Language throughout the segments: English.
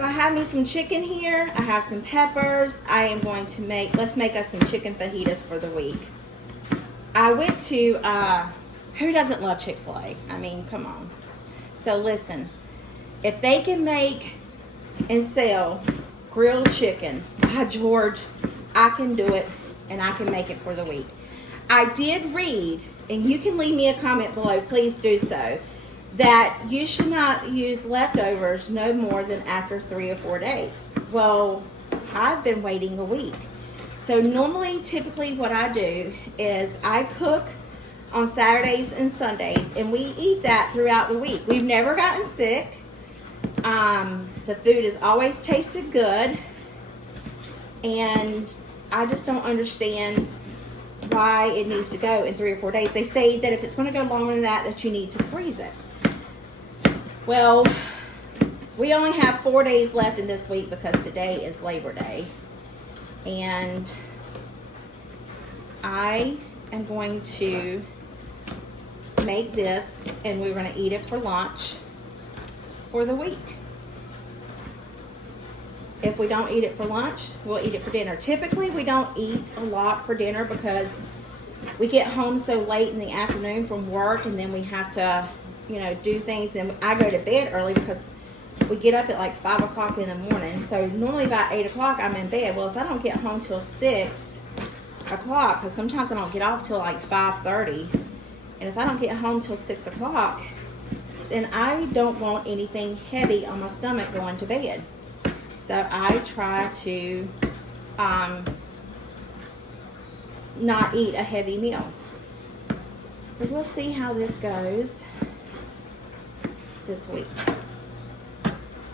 So I have me some chicken here. I have some peppers. I am going to let's make us some chicken fajitas for the week. I went to, who doesn't love Chick-fil-A? I mean, come on. So listen, if they can make and sell grilled chicken, by George, I can do it and I can make it for the week. I did read, and you can leave me a comment below, please do so, that you should not use leftovers no more than after 3 or 4 days. Well, I've been waiting a week. So normally, typically what I do is I cook on Saturdays and Sundays, and we eat that throughout the week. We've never gotten sick. The food has always tasted good, and I just don't understand why it needs to go in 3 or 4 days. They say that if it's going to go longer than that, that you need to freeze it. Well, we only have 4 days left in this week because today is Labor Day. And I am going to make this, and we're going to eat it for lunch for the week. If we don't eat it for lunch, we'll eat it for dinner. Typically, we don't eat a lot for dinner because we get home so late in the afternoon from work, and then we have to, do things. And I go to bed early because we get up at like 5 o'clock in the morning. So normally about 8 o'clock, I'm in bed. Well, if I don't get home till 6 o'clock, because sometimes I don't get off till like 5:30, and if I don't get home till 6 o'clock, then I don't want anything heavy on my stomach going to bed. So I try to not eat a heavy meal. So we'll see how this goes this week.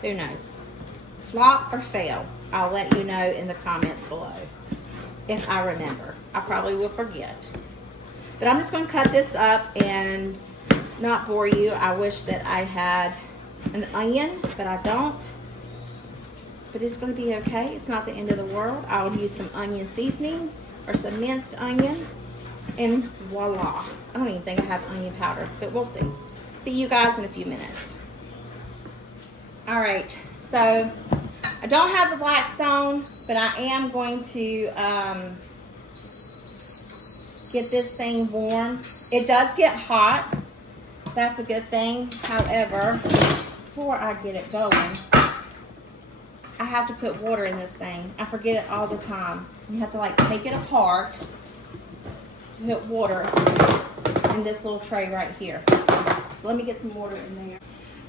Who knows? Flop or fail? I'll let you know in the comments below if I remember. I probably will forget. But I'm just going to cut this up and not bore you. I wish that I had an onion, but I don't. But it's going to be okay. It's not the end of the world. I'll use some onion seasoning or some minced onion, and voila. I don't even think I have onion powder, but we'll see. See you guys in a few minutes. All right, so I don't have the Blackstone, but I am going to get this thing warm. It does get hot. That's a good thing. However, before I get it going, I have to put water in this thing. I forget it all the time. You have to like take it apart to put water in this little tray right here. So let me get some water in there.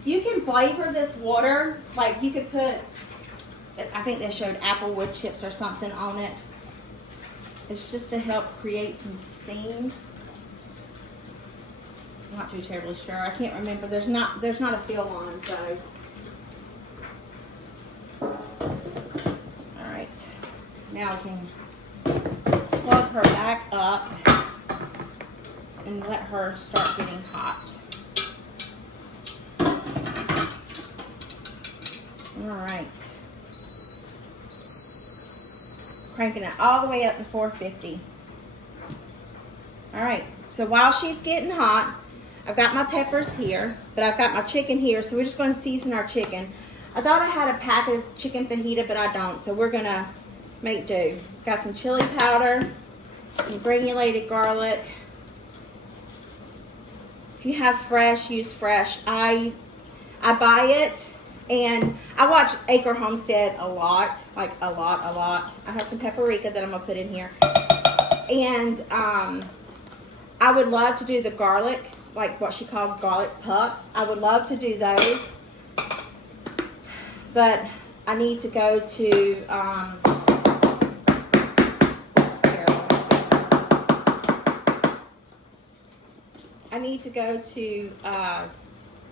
You can flavor this water, like you could put, I think they showed apple wood chips or something on it. It's just to help create some steam. I'm not too terribly sure. I can't remember. There's not a fill on, so. All right. Now I can plug her back up and let her start getting hot. All right. Cranking it all the way up to 450. All right. So while she's getting hot, I've got my peppers here, but I've got my chicken here, so we're just going to season our chicken. I thought I had a packet of chicken fajita, but I don't, so we're going to make do. Got some chili powder, some granulated garlic. If you have fresh, use fresh. I buy it, and I watch Acre Homestead a lot, like a lot. I have some paprika that I'm going to put in here. And I would love to do the garlic, like what she calls garlic pucks. I would love to do those, but I need to go to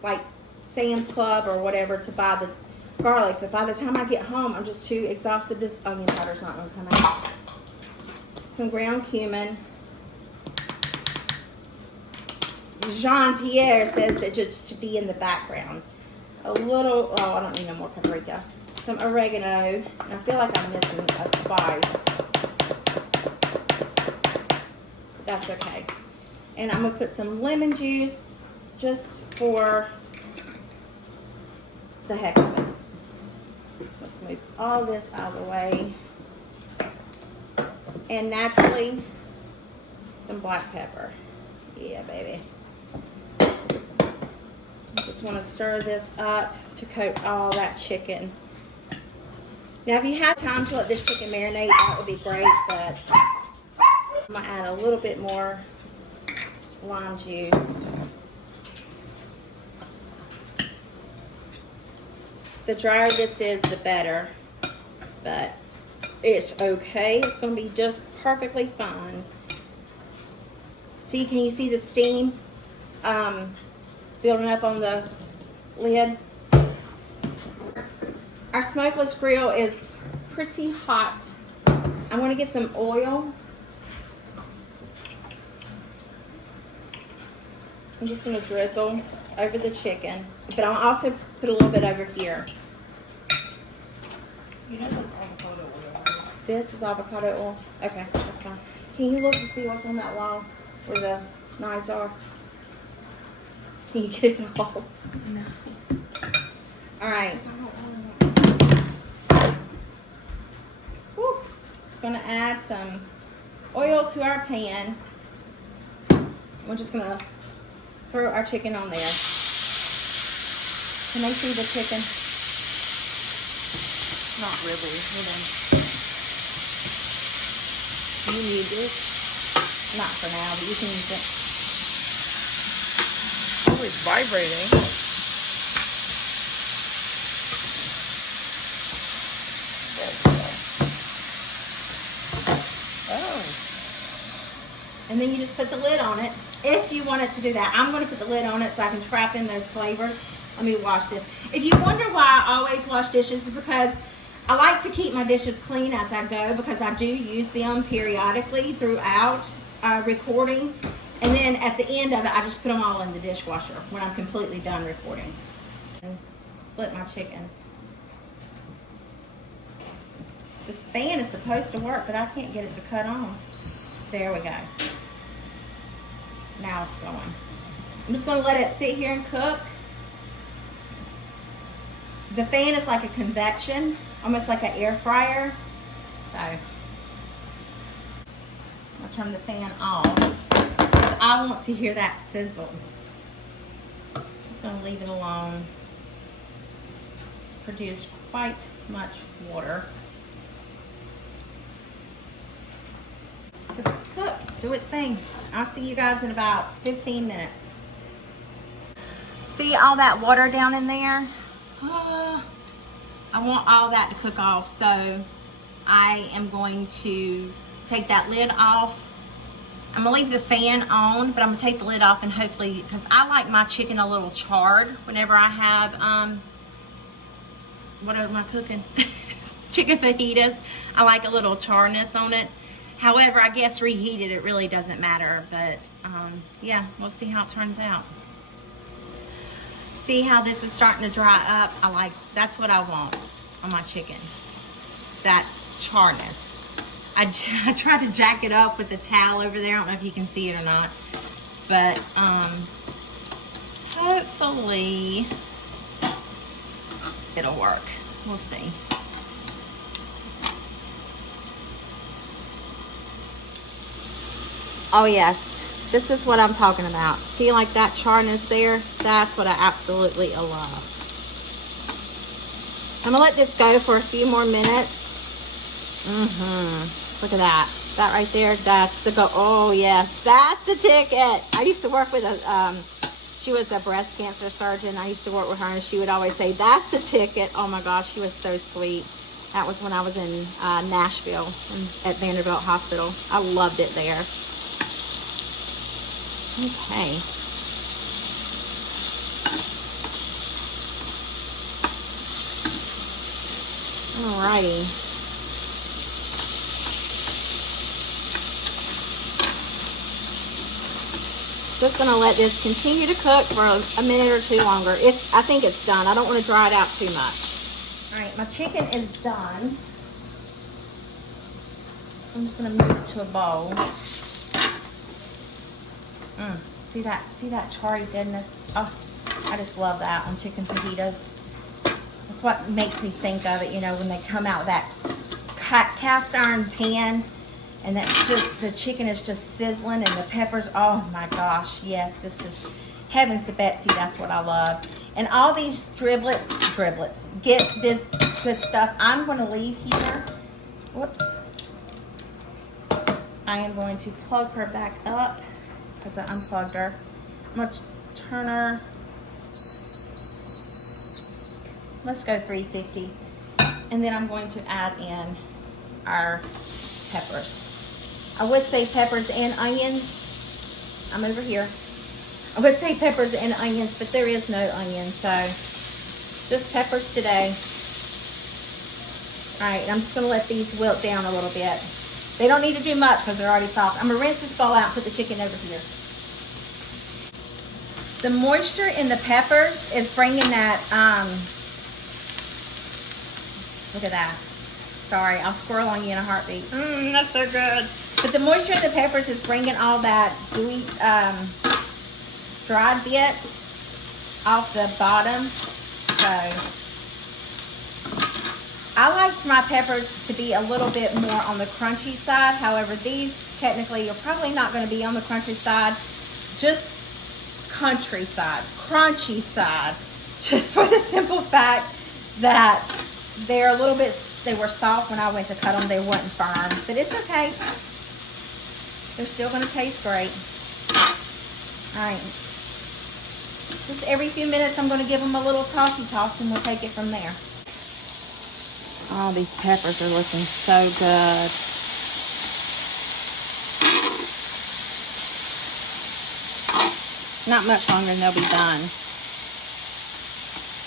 like Sam's Club or whatever to buy the garlic, but by the time I get home, I'm just too exhausted. This onion powder's not going to come out. Some ground cumin. Jean-Pierre says it just to be in the background. A little, oh, I don't need no more paprika. Some oregano. And I feel like I'm missing a spice. That's okay. And I'm going to put some lemon juice just for the heck of it. Let's move all this out of the way. And naturally, some black pepper. Yeah, baby. I just want to stir this up to coat all that chicken. Now, if you have time to let this chicken marinate, that would be great, but I'm going to add a little bit more lime juice. The drier this is, the better, but it's okay. It's going to be just perfectly fine. See, can you see the steam building up on the lid? Our smokeless grill is pretty hot. I want to get some oil. I'm just going to drizzle over the chicken, but I'll also put a little bit over here. You know that's avocado oil. This is avocado oil. Okay, that's fine. Can you look to see what's on that wall where the knives are? Can you get it all? No. All right. Whew. Gonna add some oil to our pan. We're just gonna throw our chicken on there. Can they see the chicken? Not really. Hold on. You need this? Not for now, but you can use it. Oh, it's vibrating. Oh. And then you just put the lid on it if you want it to do that. I'm going to put the lid on it so I can trap in those flavors. Let me wash this. If you wonder why I always wash dishes, it's because I like to keep my dishes clean as I go, because I do use them periodically throughout recording. And then at the end of it, I just put them all in the dishwasher when I'm completely done recording. And flip my chicken. This fan is supposed to work, but I can't get it to cut on. There we go. Now it's going. I'm just going to let it sit here and cook. The fan is like a convection, almost like an air fryer. So I'll turn the fan off because I want to hear that sizzle. Just going to leave it alone. It's produced quite much water. To cook, do its thing. I'll see you guys in about 15 minutes. See all that water down in there? I want all that to cook off, so I am going to take that lid off. I'm gonna leave the fan on, but I'm gonna take the lid off and hopefully, because I like my chicken a little charred whenever I have, what am I cooking? Chicken fajitas. I like a little charness on it. However, I guess reheated, it really doesn't matter, but yeah, we'll see how it turns out. See how this is starting to dry up? That's what I want on my chicken. That charness. I tried to jack it up with the towel over there. I don't know if you can see it or not. But hopefully it'll work. We'll see. Oh yes. This is what I'm talking about. See, like that charness there? That's what I absolutely love. I'm gonna let this go for a few more minutes. Look at that. That right there, that's the go. Oh yes, that's the ticket. I used to work with she was a breast cancer surgeon. I used to work with her and she would always say, that's the ticket. Oh my gosh, she was so sweet. That was when I was in Nashville at Vanderbilt Hospital. I loved it there. Okay. Alrighty. Just gonna let this continue to cook for a minute or two longer. I think it's done. I don't want to dry it out too much. Alright, my chicken is done. I'm just gonna move it to a bowl. See that charry goodness? Oh, I just love that on chicken fajitas. That's what makes me think of it, you know, when they come out with that cast iron pan, and that's just, the chicken is just sizzling, and the peppers, oh my gosh, yes, it's just heavens to Betsy, that's what I love. And all these driblets, get this good stuff. I'm going to leave here. Whoops. I am going to plug her back up because I unplugged her. I'm going to turn her. Let's go 350. And then I'm going to add in our peppers. I would say peppers and onions. I'm over here. I would say peppers and onions, but there is no onion, so just peppers today. All right, I'm just gonna let these wilt down a little bit. They don't need to do much because they're already soft. I'm gonna rinse this bowl out and put the chicken over here. The moisture in the peppers is bringing that, look at that. Sorry, I'll squirrel on you in a heartbeat. That's so good. But the moisture in the peppers is bringing all that gooey, dried bits off the bottom. So I like my peppers to be a little bit more on the crunchy side. However, these technically are probably not going to be on the crunchy side, just crunchy side, just for the simple fact that they're a little bit, they were soft when I went to cut them. They weren't firm, but it's okay. They're still going to taste great. All right. Just every few minutes, I'm going to give them a little tossy toss, and we'll take it from there. Oh, these peppers are looking so good. Not much longer and they'll be done.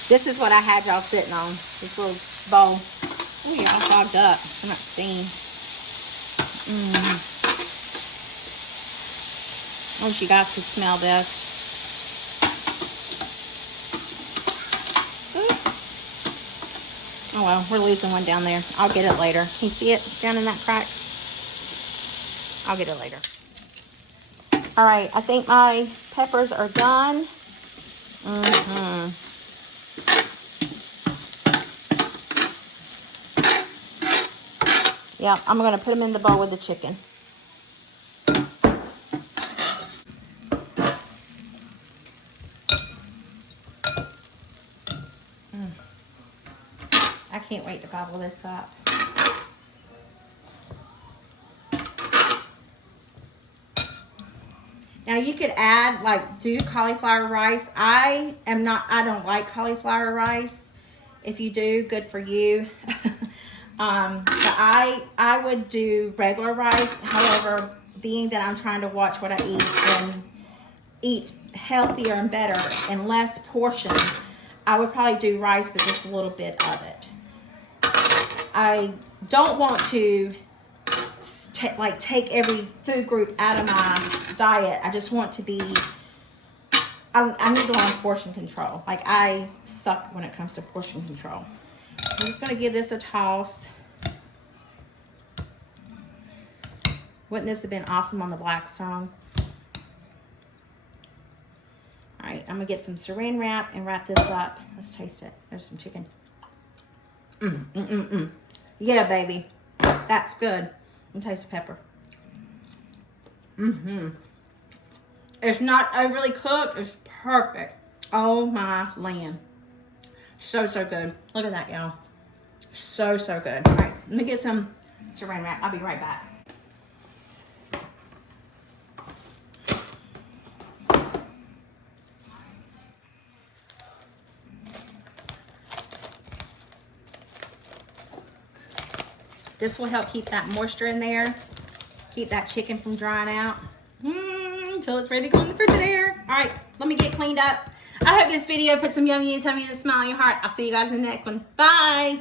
This is what I had y'all sitting on. This little bowl. Oh, you're all fogged up. I'm not seeing. I wish you guys could smell this. Oh well, we're losing one down there. I'll get it later. Can you see it down in that crack? I'll get it later. All right, I think my peppers are done. Yeah, I'm gonna put them in the bowl with the chicken. I can't wait to gobble this up. Now you could add, like, do cauliflower rice. I don't like cauliflower rice. If you do, good for you. But I would do regular rice. However, being that I'm trying to watch what I eat and eat healthier and better and less portions, I would probably do rice, but just a little bit of it. I don't want to take every food group out of my diet. I just want to be, I need to learn portion control. Like, I suck when it comes to portion control. I'm just going to give this a toss. Wouldn't this have been awesome on the Blackstone? All right, I'm going to get some saran wrap and wrap this up. Let's taste it. There's some chicken. Yeah, baby. That's good. And taste the pepper. It's not overly cooked. It's perfect. Oh my land. So good. Look at that, y'all. So good. All right, let me get some saran wrap. I'll be right back. This will help keep that moisture in there, keep that chicken from drying out until it's ready to go in the refrigerator. All right, let me get cleaned up. I hope this video put some yummy and tummy and a smile on your heart. I'll see you guys in the next one. Bye.